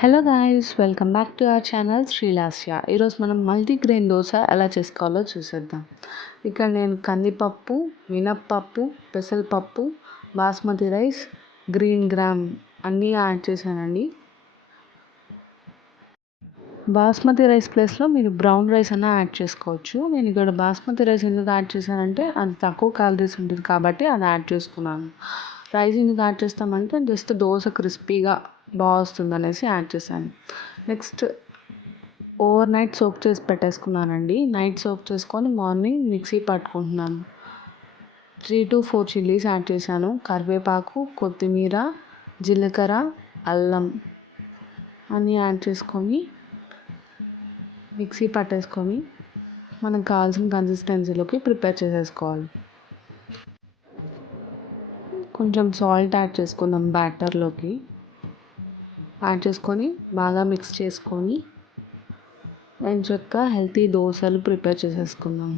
Hello guys, welcome back to our channel Srilasya. ఈరోజు మనం multigrain dosa ఎలా చేసుకోవాలో చూసేద్దాం. ఇక్కడ నేను కందిపప్పు, మినప్పప్పు, పెసరపప్పు, బాస్మతి రైస్, గ్రీన్ గ్రామ్ అన్నీ యాడ్ చేశానండి. బాస్మతి రైస్ ప్లేస్లో మీరు బ్రౌన్ రైస్ అన్నా యాడ్ చేసుకోవచ్చు. నేను ఇక్కడ బాస్మతి రైస్ ఎందుకు యాడ్ చేశానంటే అది తక్కువ క్యాలరీస్ ఉంటుంది కాబట్టి అది యాడ్ చేసుకున్నాను. రైస్ ఎందుకు యాడ్ చేస్తామంటే జస్ట్ దోశ క్రిస్పీగా బాగా వస్తుంది అనేసి యాడ్ చేశాను. నెక్స్ట్ ఓవర్ నైట్ సోక్ చేసి పెట్టేసుకున్నానండి. నైట్ సోక్ చేసుకొని మార్నింగ్ మిక్సీ పట్టుకుంటున్నాను. 3 to 4 చిల్లీస్ యాడ్ చేశాను. కరివేపాకు, కొత్తిమీర, జీలకర్ర, అల్లం అన్నీ యాడ్ చేసుకొని మిక్సీ పట్టేసుకొని మనకు కావాల్సిన కన్సిస్టెన్సీలోకి ప్రిపేర్ చేసేసుకోవాలి. కొంచెం సాల్ట్ యాడ్ చేసుకుందాం బ్యాటర్లోకి. యాడ్ చేసుకొని బాగా మిక్స్ చేసుకొని ఎంచక్కా హెల్తీ దోశలు ప్రిపేర్ చేసేసుకుందాం.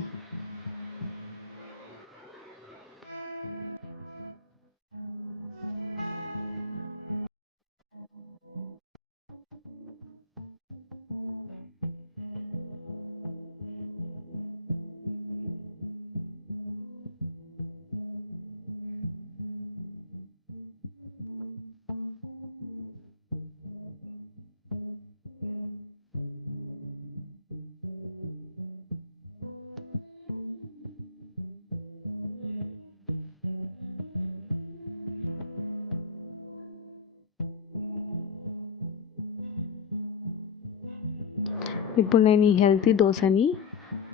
ఇప్పుడు నేను ఈ హెల్తీ దోశని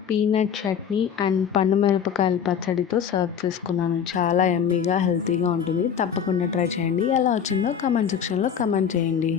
పీనట్ చట్నీ అండ్ పండు మిరపకాయల పచ్చడితో సర్వ్ చేసుకున్నాను. చాలా యమ్మీగా హెల్తీగా ఉంటుంది. తప్పకుండా ట్రై చేయండి. ఎలా వచ్చిందో కామెంట్ సెక్షన్లో కామెంట్ చేయండి.